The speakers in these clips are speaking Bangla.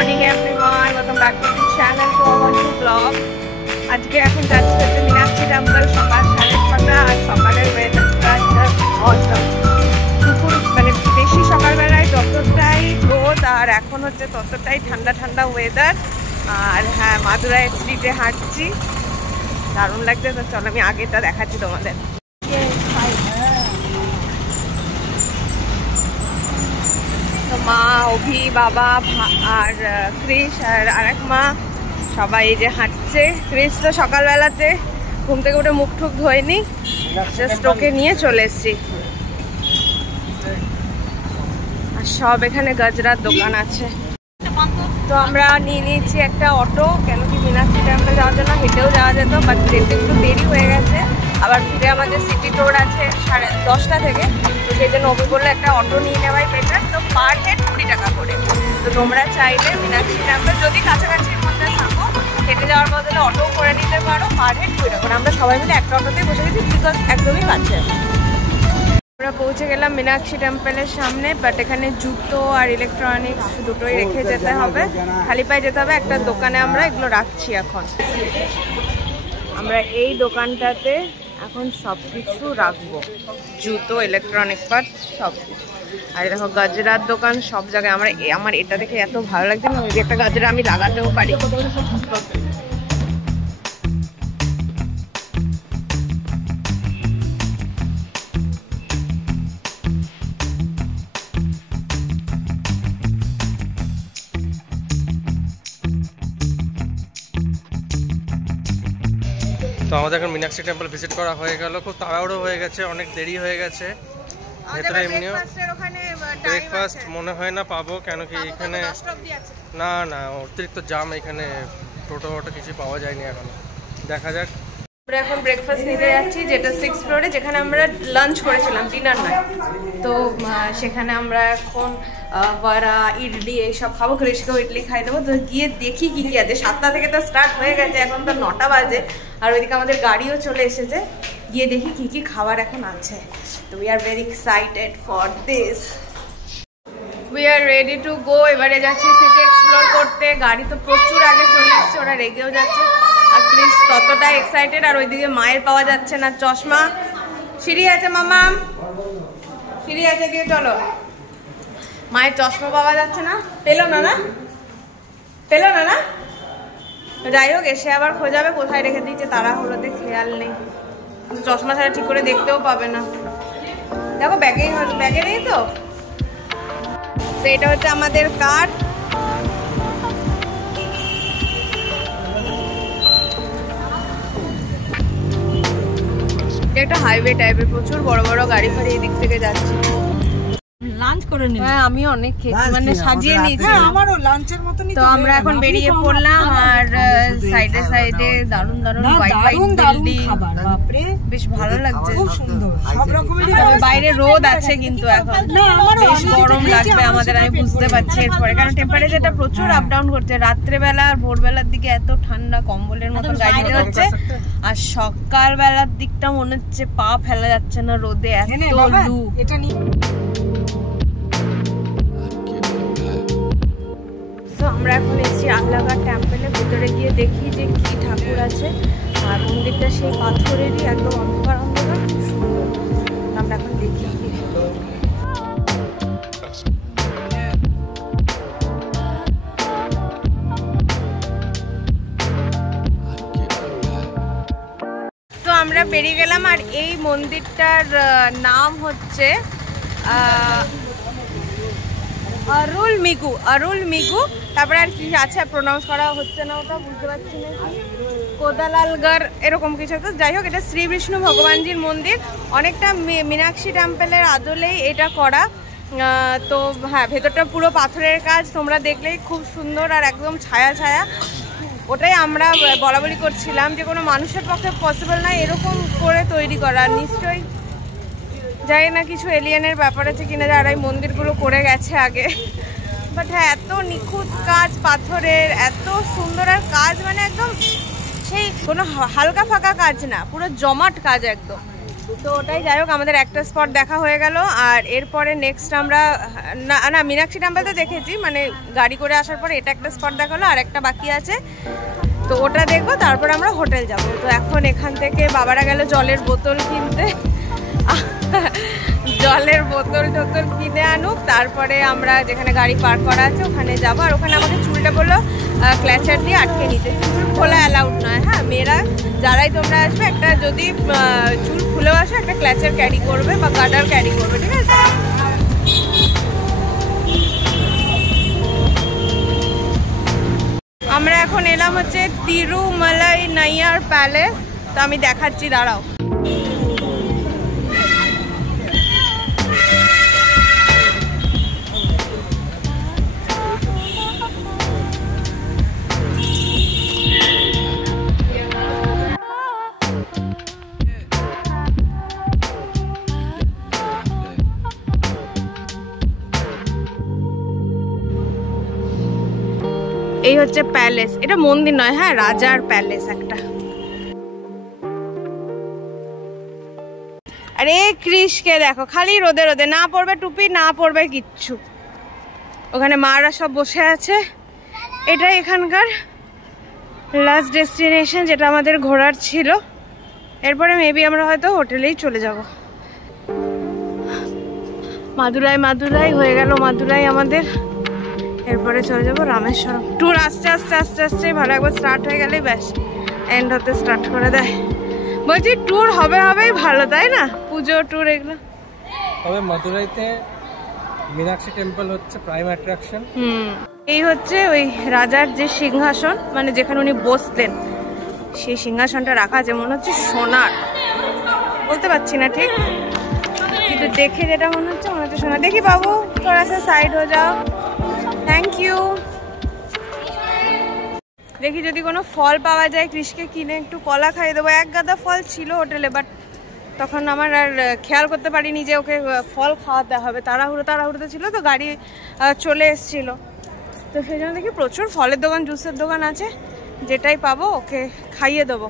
morning everyone, welcome back to the channel to our new vlog. আজকে এখন যাচ্ছি হচ্ছে মীনাক্ষী টেম্পল সকাল 6:30 আর সকালের ওয়েদারটা অসম। দুপুর মানে বেশি সকালবেলায় যতটাই রোদ আর এখন হচ্ছে ততটাই ঠান্ডা ঠান্ডা ওয়েদার। আর হ্যাঁ, মাদুরাই স্ট্রিটে হাঁটছি, দারুণ লাগছে। তো চলো আমি আগেটা দেখাচ্ছি তোমাদের। তো মা, অভি, বাবা আর ক্রিস আর আরেক মা সবাই এই যে হাঁটছে। ক্রিস তো সকালবেলাতে ঘুম থেকে উঠে মুখ টুক ধোয়নি, জাস্ট ওকে নিয়ে চলে এসছি। আর সব এখানে গজরার দোকান আছে। তো আমরা নিয়ে নিয়েছি একটা অটো, কেন কি মীনাক্ষী টেম্পল যাওয়ার জন্য হেঁটেও যাওয়া যেত, বাট যেতে একটু দেরি হয়ে গেছে। আবার ফিরে আমাদের সিটি টোর আছে 10:30 থেকে, তো সেই জন্য অভি বললো একটা অটো নিয়ে নেওয়াই বেটার। তো পার হেড 20 টাকা করে। তো তোমরা চাইলে মীনাক্ষী টেম্পল যদি কাছাকাছির মধ্যে থাকো, হেঁটে যাওয়ার বদলে অটো করে নিতে পারো, পার হেড 20 টাকা। আমরা সবাই মিলে একটা অটোতেই বসে গেছি, বিকজ একদমই কাছে। আমরা পৌঁছে গেলাম মীনাক্ষী টেম্পলের সামনে, বাট এখানে জুতো আর ইলেকট্রনিক্স দুটোই রেখে যেতে হবে, খালি পায়ে যেতে হবে। একটা দোকানে আমরা এগুলো রাখছি। এখন আমরা এই দোকানটাতে এখন সব কিছু রাখবো, জুতো, ইলেকট্রনিক্স পার্টস সব কিছু। আর দেখো গজরার দোকান সব জায়গায়। আমার এটা দেখে এত ভালো লাগছে না, ওই যে একটা গজরা আমি লাগাতেও পারি। তো আমাদের এখন মীনাক্ষী টেম্পল ভিজিট করা হয়ে গেল, খুব তাড়াহুড়ো হয়ে গেছে, অনেক দেরি হয়ে গেছে। ভেতরে এমনিও ব্রেকফাস্ট মনে হয় না পাবো, কেন কি এখানে না না অতিরিক্ত জাম, এখানে টোটো কিছু পাওয়া যায়নি এখনো। দেখা যাক। আমরা এখন ব্রেকফাস্ট নিতে যাচ্ছি, যেটা 6th ফ্লোরে, যেখানে আমরা লাঞ্চ করেছিলাম, ডিনার নয়। তো সেখানে আমরা এখন বড়া, ইডলি এইসব খাবো। ক্রিশকেও ইডলি খাই দেবো। তো গিয়ে দেখি কি কি আছে। 7টা থেকে তো স্টার্ট হয়ে গেছে, এখন তো 9টা বাজে। আর ওইদিকে আমাদের গাড়িও চলে এসেছে, গিয়ে দেখি কি কি খাবার এখন আছে। তো we are very excited for this. We are ready to go. এবারে যাচ্ছি সিটি এক্সপ্লোর করতে। গাড়ি তো প্রচুর আগে চলে এসছে, ওরা রেগেও যাচ্ছে। আর ক্রিস ততটা এক্সাইটেড। আর ওইদিকে মায়ের পাওয়া যাচ্ছে না চশমা। সিঁড়ি আছে মামাম, সিঁড়ি আছে, দিয়ে চলো। মায়ের চশমা পাওয়া যাচ্ছে না, পেলো না না পেলো না না যাই হোক, এসে আবার খোঁজাবে কোথায় রেখে দিয়েছে, তাড়াহুড়োতে খেয়াল নেই। চশমা ছাড়া ঠিক করে দেখতেও পাবে না। দেখো ব্যাগে নেই তো। এটা হচ্ছে আমাদের কার্ড। একটা হাইওয়ে টাইপের, প্রচুর বড় বড় গাড়ি ফাড়ি এদিক থেকে যাচ্ছে। লাঞ্চ করে নিলাম। হ্যাঁ, আমি অনেক খেয়েছি, মানে সাজিয়ে নিয়েছি। আমারও লাঞ্চের মতনই। তো আমরা এখন বেরিয়ে পড়লাম। আর সাইডে সাইডে দারুণ দারুণ বিল্ডিং, বাপরে বেশ ভালো লাগছে, খুব সুন্দর সব রকমেরই। বাইরে রোদ আছে কিন্তু এখন বেশ গরম লাগবে আমাদের, আমি বুঝতে পারছি এরপরে, কারণ টেম্পারেচারটা প্রচুর আপ ডাউন করছে। রাত্রেবেলা আর ভোরবেলার দিকে এত ঠান্ডা, কম্বলের মতন গাড়ি হচ্ছে। আর সকালবেলার দিকটা মনে হচ্ছে পা ফেলা যাচ্ছে না রোদে, এত লু। এটা নিয়ে আমরা এখন এসেছি আগলাঘাট টেম্পলের ভিতরে। গিয়ে দেখি যে কি ঠাকুর আছে। আর মন্দিরটা সেই পাথরেরই, একদম অন্ধকার অন্ধকার, খুব সুন্দর। আমরা এখন দেখি। তো আমরা বেরিয়ে গেলাম। আর এই মন্দিরটার নাম হচ্ছে অরুল মিগু। তারপরে আর কি আছে, প্রোনাউন্স করা হচ্ছে না, ওটা বুঝতে পারছি না, কোদালালগড় এরকম কিছু। তো যাই হোক, এটা শ্রী বিষ্ণু ভগবানজির মন্দির। অনেকটা মীনাক্ষী টেম্পলের আদলেই এটা করা। তো হ্যাঁ, ভেতরটা পুরো পাথরের কাজ, তোমরা দেখলেই খুব সুন্দর আর একদম ছায়া ছায়া। ওটাই আমরা বলাবলি করছিলাম যে কোনো মানুষের পক্ষে পসিবল নয় এরকম করে তৈরি করা। নিশ্চয়ই জানি না কিছু এলিয়েনের ব্যাপার আছে কিনা, যারা এই মন্দিরগুলো করে গেছে আগে। বাট হ্যাঁ, এত নিখুঁত কাজ পাথরের, এত সুন্দর। আর কাজ মানে একদম সেই কোনো হালকা ফাঁকা কাজ না, পুরো জমাট কাজ একদম। তো ওটাই, যাই হোক আমাদের একটা স্পট দেখা হয়ে গেল। আর এরপরে নেক্সট আমরা না মীনাক্ষী টেম্পলতে দেখেছি, মানে গাড়ি করে আসার পরে এটা একটা স্পট দেখালো, আর একটা বাকি আছে, তো ওটা দেখবো, তারপর আমরা হোটেল যাব। তো এখন এখান থেকে বাবারা গেল জলের বোতল কিনতে, জলের বোতল টোতল কিনে আনুক, তারপরে আমরা যেখানে গাড়ি পার্ক করা আছে ওখানে যাবো। আর ওখানে আমাকে চুলটা বললো ক্ল্যাচার দিয়ে আটকে নিতে, চুল খোলা অ্যালাউড নয়। হ্যাঁ, মেয়েরা যারাই তোমরা আসবে একটা যদি চুল খুলেও আসো একটা ক্ল্যাচার ক্যারি করবে বা গার্ডার ক্যারি করবে, ঠিক আছে? আমরা এখন এলাম হচ্ছে তিরুমালাই নাইয়ার প্যালেস, তো আমি দেখাচ্ছি, দাঁড়াও। এই হচ্ছে প্যালেস, এটা মন্দির নয়, হ্যাঁ রাজার প্যালেস একটা। আরে কৃষকে দেখো, খালি রোদে রোদে, না পরবে টুপি না পরবে কিচ্ছু। ওখানে মারা সব বসে আছে। এটাই এখানকার লাস্ট ডেস্টিনেশন যেটা আমাদের ঘোরার ছিল। এরপরে মেবি আমরা হয়তো হোটেলেই চলে যাব। মাদুরাই হয়ে গেল, মাদুরাই আমাদের। এরপরে চলে যাবো রামেশ্বরম। ট্যুর আস্তে আস্তে ভালো, একবার স্টার্ট হয়ে গেলেই ব্যাস এন্ড হতে স্টার্ট করে দেয়। বলছি ট্যুর হবেই ভালো, তাই না? পুজো ট্যুর এগুলো। তবে মাদুরাইতে মীনাক্ষী টেম্পল হচ্ছে প্রাইম অ্যাট্রাকশন। এই হচ্ছে ওই রাজার যে সিংহাসন, মানে যেখানে উনি বসতেন, সেই সিংহাসনটা রাখা আছে, মনে হচ্ছে সোনার, বলতে পারছি না ঠিক, কিন্তু দেখে যেটা মনে হচ্ছে সোনার। দেখি বাবু তোরা সে সাইড হয়ে যাও, থ্যাংক ইউ। দেখি যদি কোনো ফল পাওয়া যায়, কৃষকে কিনে একটু কলা খাইয়ে দেবো। এক গাদা ফল ছিল হোটেলে, বাট তখন আমার আর খেয়াল করতে পারিনি যে ওকে ফল খাওয়াতে হবে, তাড়াহুড়োতে ছিল তো, গাড়ি চলে এসছিল, তো সেই জন্য দেখি প্রচুর ফলের দোকান, জুসের দোকান আছে, যেটাই পাবো ওকে খাইয়ে দেবো।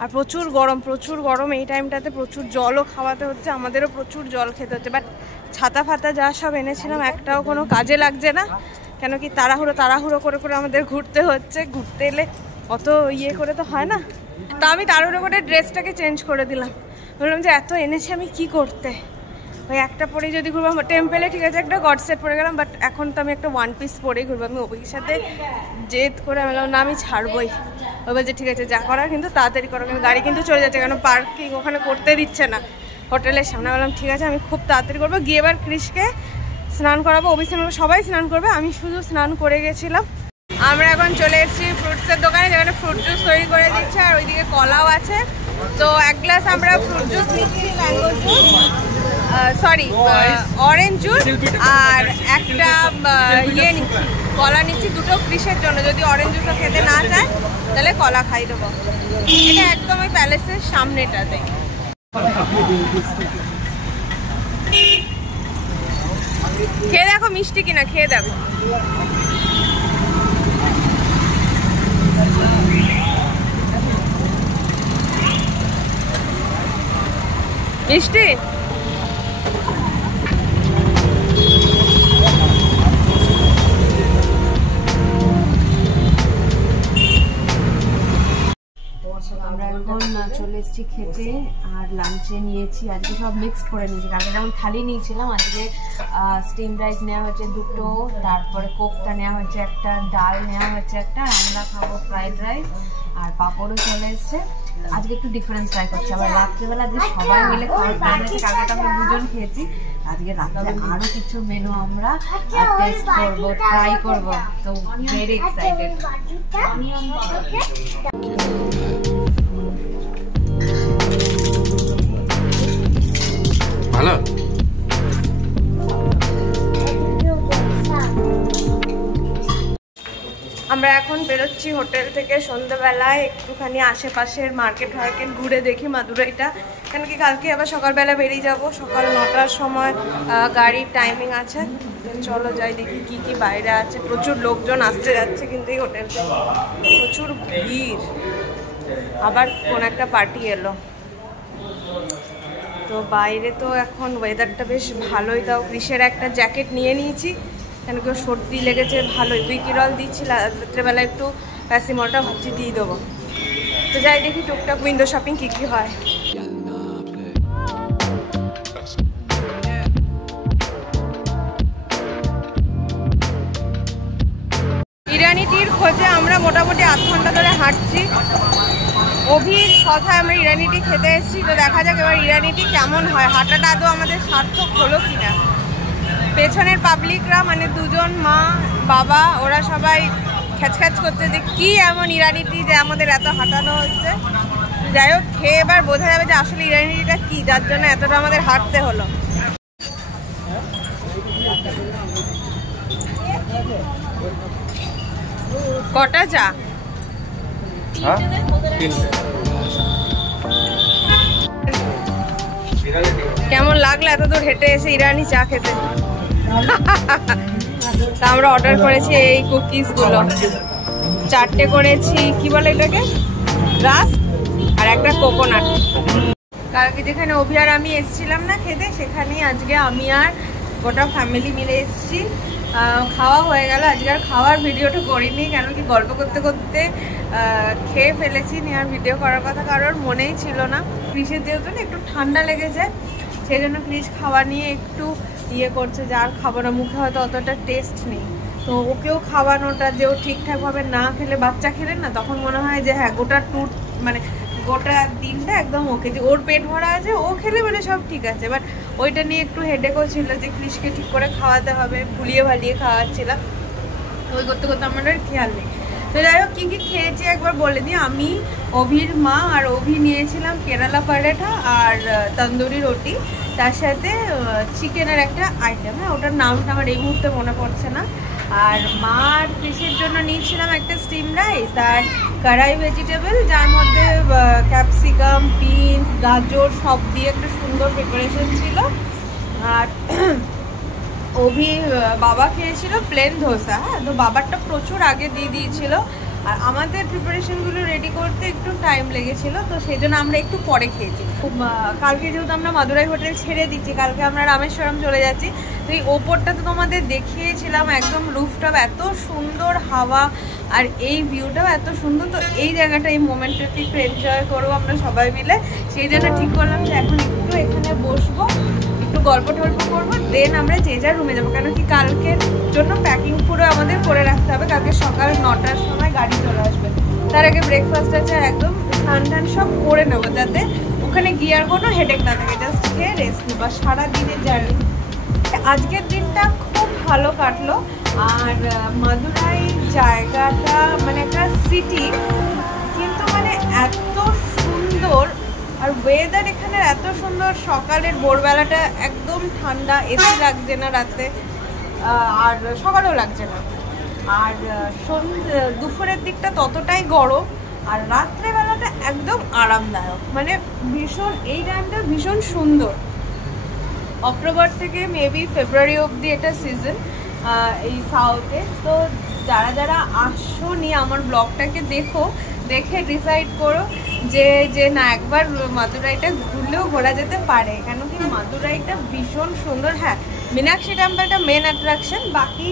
আর প্রচুর গরম এই টাইমটাতে, প্রচুর জলও খাওয়াতে হচ্ছে, আমাদেরও প্রচুর জল খেতে হচ্ছে। বাট ছাতা ফাতা যা সব এনেছিলাম একটাও কোনো কাজে লাগছে না, কেন কি তাড়াহুড়ো করে আমাদের ঘুরতে হচ্ছে। ঘুরতে এলে অত ইয়ে করে তো হয় না, তা আমি তাড়াহুড়ো করে ড্রেসটাকে চেঞ্জ করে দিলাম। বললাম যে এত এনেছি আমি কি করতে, ওই একটা পরেই যদি ঘুরবো। টেম্পেলে ঠিক আছে একটা গড সেট পরে গেলাম, বাট এখন তো আমি একটা ওয়ান পিস পরেই ঘুরবো। আমি ওই সাথে জেদ করে আমি বললাম না আমি ছাড়বই। ওই বলছে ঠিক আছে যা করার কিন্তু তাড়াতাড়ি করো, কিন্তু গাড়ি কিন্তু চলে যাচ্ছে, কেন পার্কিং ওখানে করতে দিচ্ছে না হোটেলের সামনে। বললাম ঠিক আছে আমি খুব তাড়াতাড়ি করবো। গিয়ে এবার কৃষকে স্নান করাবো, সবাই স্নান করবে, আমি শুধু স্নান করে গেছিলাম। আমরা এখন চলে এসেছি ফ্রুটসের দোকানে, যেখানে ফ্রুট জুস তৈরি করে দিচ্ছে, আর ওইদিকে কলাও আছে। তো এক গ্লাস আমরা ফ্রুট জুস নিচ্ছি, mango juice, sorry orange juice, আর একটা ইয়ে নিচ্ছি, কলা নিচ্ছি, দুটো কৃষের জন্য। যদি অরেঞ্জ জুসও খেতে না চায় তাহলে কলা খাই দেবো। এটা একদম ওই প্যালেসের সামনেটাতে। খেয়ে দেখো মিষ্টি কিনা, খেয়ে দেখো। মিষ্টি আমরা এখন চলে এসেছি খেতে, আর লাঞ্চে নিয়েছি আজকে সব মিক্সড করে নিয়েছি। কালকে যেমন থালি নিয়েছিলাম, আজকে স্টিম রাইস নেওয়া হয়েছে দুটো, তারপরে কোকটা নেওয়া হয়েছে একটা, ডাল নেওয়া হয়েছে একটা, আমরা খাবো ফ্রাইড রাইস, আর পাঁপড়ও চলে এসছে। আজকে একটু ডিফারেন্স ট্রাই করছি। আবার রাত্রেবেলা আজকে সবাই মিলে খাওয়ার প্ল্যান আছে, কালকে তো আমরা দুজন খেয়েছি, আজকে রাত্রে আরো কিছু মেনু আমরা টেস্ট করবো, ট্রাই করবো, তো ভেরি এক্সাইটেড। ভালো। আমরা এখন বেরোচ্ছি হোটেল থেকে সন্ধ্যাবেলায়, একটুখানি আশেপাশের মার্কেট ঘুরে দেখি মাদুরাইটা, কেন কি কালকে আবার সকালবেলা বেরিয়ে যাব, সকাল 9টার সময় গাড়ির টাইমিং আছে। চলো যাই দেখি কি কি বাইরে আছে। প্রচুর লোকজন আসতে যাচ্ছে কিন্তু এই হোটেলটা, প্রচুর ভিড়। আবার কোন একটা পার্টি এলো। তো বাইরে তো এখন ওয়েদারটা বেশ ভালোই, তাও কৃষের একটা জ্যাকেট নিয়ে নিয়েছি কেন কি সর্দি লেগেছে ভালোই। উইকিরল দিচ্ছি, রাত্রেবেলা একটু প্যাসিমলটা ভাবছি দিয়ে দেবো। তো যাই দেখি টুকটাক উইন্ডো শপিং কী হয়। ইরানিটির খোঁজে আমরা মোটামুটি 8 ঘন্টা ধরে হাঁটছি। অভির কথায় আমরা ইরানিটি খেতে এসেছি, তো দেখা যাক এবার ইরানিটি কেমন হয়, হাঁটাটা আদৌ আমাদের সার্থক হলো কিনা। পেছনের পাবলিকরা মানে দুজন মা বাবা ওরা সবাই খ্যাচখ্যাচ করছে যে কি এমন ইরানিটি যে আমাদের এত হাঁটানো হচ্ছে। যাই হোক খেয়ে এবার বোঝা যাবে যে আসলে ইরানিটিটা কি, যার জন্য এতটা আমাদের হাঁটতে হলো। কটা চা? কেমন লাগলো এত দূর হেঁটে এসে ইরানি চা খেতে? তা আমরা অর্ডার করেছি এই কুকিজ গুলো, 4টে করেছি, কি বলে এটাকে, রাস্ক আর একটা কোকোনাট। কালকে যেখানে অভি আর আমি এসেছিলাম না খেতে, সেখানেই আজকে আমি আর গোটা ফ্যামিলি মিলে এসেছি। খাওয়া হয়ে গেল, আজকে আর খাওয়ার ভিডিওটা করিনি কেন কি গল্প করতে করতে খেয়ে ফেলেছি, নিয়ে আর ভিডিও করার কথা কারোর মনেই ছিল না। কৃষের যেহেতু না একটু ঠান্ডা লেগেছে, সেই জন্য কৃষ খাওয়া নিয়ে একটু ইয়ে করছে যে আর খাবো না, মুখে হয়তো অতটা টেস্ট নেই। তো ওকেও খাওয়ানোটা যে ও ঠিকঠাকভাবে না খেলে, বাচ্চা খেলে না তখন মনে হয় যে হ্যাঁ গোটা ট্যুর মানে গোটা দিনটা একদম ওকে, যে ওর পেট ভরা আছে ও খেলে মানে সব ঠিক আছে। বাট ওইটা নিয়ে একটু হেডেকও ছিল যে কৃষকে ঠিক করে খাওয়াতে হবে, ভুলিয়ে ভালিয়ে খাওয়াচ্ছিলাম, ওই করতে করতে আমার আর খেয়াল নেই। তো যাই হোক কী কী খেয়েছি একবার বলে দিই। আমি, অভির মা আর অভি নিয়েছিলাম কেরালা পরোটা আর তন্দুরি রুটি, তার সাথে চিকেনের একটা আইটেম, হ্যাঁ ওটার নামটা আমার এই মুহূর্তে মনে পড়ছে না। আর মা আর কৃষির জন্য নিয়েছিলাম একটা স্টিম রাইস আর কড়াই ভেজিটেবল, যার মধ্যে ক্যাপসিকাম, বিনস, গাজর সব দিয়ে একটা সুন্দর প্রিপারেশন ছিল। আর অভি বাবা খেয়েছিল প্লেন ধোসা, হ্যাঁ তো বাবারটা প্রচুর আগে দিয়ে দিয়েছিল, আর আমাদের প্রিপারেশনগুলো রেডি করতে একটু টাইম লেগেছিলো, তো সেই জন্য আমরা একটু পরে খেয়েছি। কালকে যেহেতু আমরা মাদুরাই হোটেল ছেড়ে দিচ্ছি, কালকে আমরা রামেশ্বরম চলে যাচ্ছি। তো এই ওপরটা তো তোমাদের দেখিয়েছিলাম, একদম রুফটপ, এত সুন্দর হাওয়া আর এই ভিউটাও এত সুন্দর। তো এই জায়গাটা, এই মোমেন্টটাকে একটু এনজয় করবো আমরা সবাই মিলে, সেই জন্য ঠিক করলাম যে এখন একটু এখানে বসবো, একটু গল্প টল্প করবো, দেন আমরা যে যার রুমে যাবো। কেন কি কালকের জন্য প্যাকিং পুরো আমাদের করে রাখতে হবে, কালকে সকাল 9টার সময় গাড়ি চলে আসবে। তার আগে ব্রেকফাস্ট আছে আর একদম স্নান টান সব করে নেবো, যাতে ওখানে গিয়ে আর কোনো হেডেক না থাকে, জাস্ট খেয়ে রেস্ট নেবো। সারাদিনের জার্নি, আজকের দিনটা খুব ভালো কাটলো। আর মাদুরাই জায়গাটা মানে একটা সিটি, কিন্তু মানে এত সুন্দর, আর ওয়েদার এখানে এত সুন্দর। সকালের ভোরবেলাটা একদম ঠান্ডা, এসি লাগছে না রাতে, আর সকালেও লাগছে না। আর দুপুরের দিকটা ততটাই গরম, আর রাত্রেবেলাটা একদম আরামদায়ক, মানে ভীষণ, এই টাইমটা ভীষণ সুন্দর। অক্টোবর থেকে মেবি ফেব্রুয়ারি অবধি এটা সিজন এই সাউথে। তো যারা যারা আসোনি আমার ব্লগটাকে দেখো, দেখে ডিসাইড করো যে না একবার মাদুরাইটা ঘুরলেও ঘোরা যেতে পারে, কেন কি মাদুরাইটা ভীষণ সুন্দর। হ্যাঁ মীনাক্ষী টেম্পলটা মেন অ্যাট্রাকশন, বাকি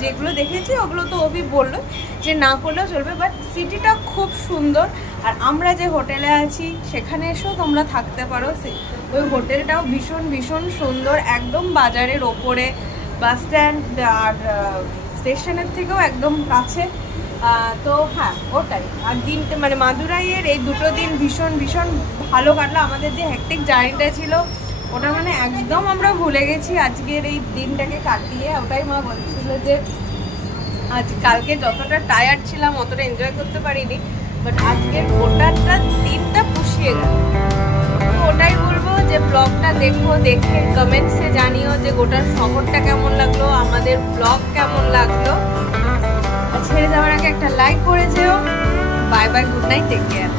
যেগুলো দেখেছি ওগুলো তো অভি বললো যে না করলেও চলবে, বাট সিটিটা খুব সুন্দর। আর আমরা যে হোটেলে আছি সেখানে এসেও তোমরা থাকতে পারো, ওই হোটেলটাও ভীষণ ভীষণ সুন্দর, একদম বাজারের ওপরে, বাস স্ট্যান্ড আর স্টেশনের থেকেও একদম কাছে। তো হ্যাঁ ওটাই। আর দিনটা মানে মাদুরাইয়ের এই দুটো দিন ভীষণ ভীষণ ভালো কাটলো। আমাদের যে হেক্টিক জার্নিটা ছিল ওটা মানে একদম আমরা ভুলে গেছি আজকের এই দিনটাকে কাটিয়ে। ওটাই মা বলছিল যে আজ কালকে যতটা টায়ার্ড ছিলাম অতটা এনজয় করতে পারিনি, বাট আজকের গোটাটা দিনটা পুষিয়ে গেল। তো ওটাই বলবো যে ব্লগটা দেখো, দেখে কমেন্টসে জানিও যে গোটা শহরটা কেমন লাগলো, আমাদের ব্লগ কেমন লাগলো। ছেড়ে যাওয়ার আগে একটা লাইক করে যেও। Bye bye, good night, take care.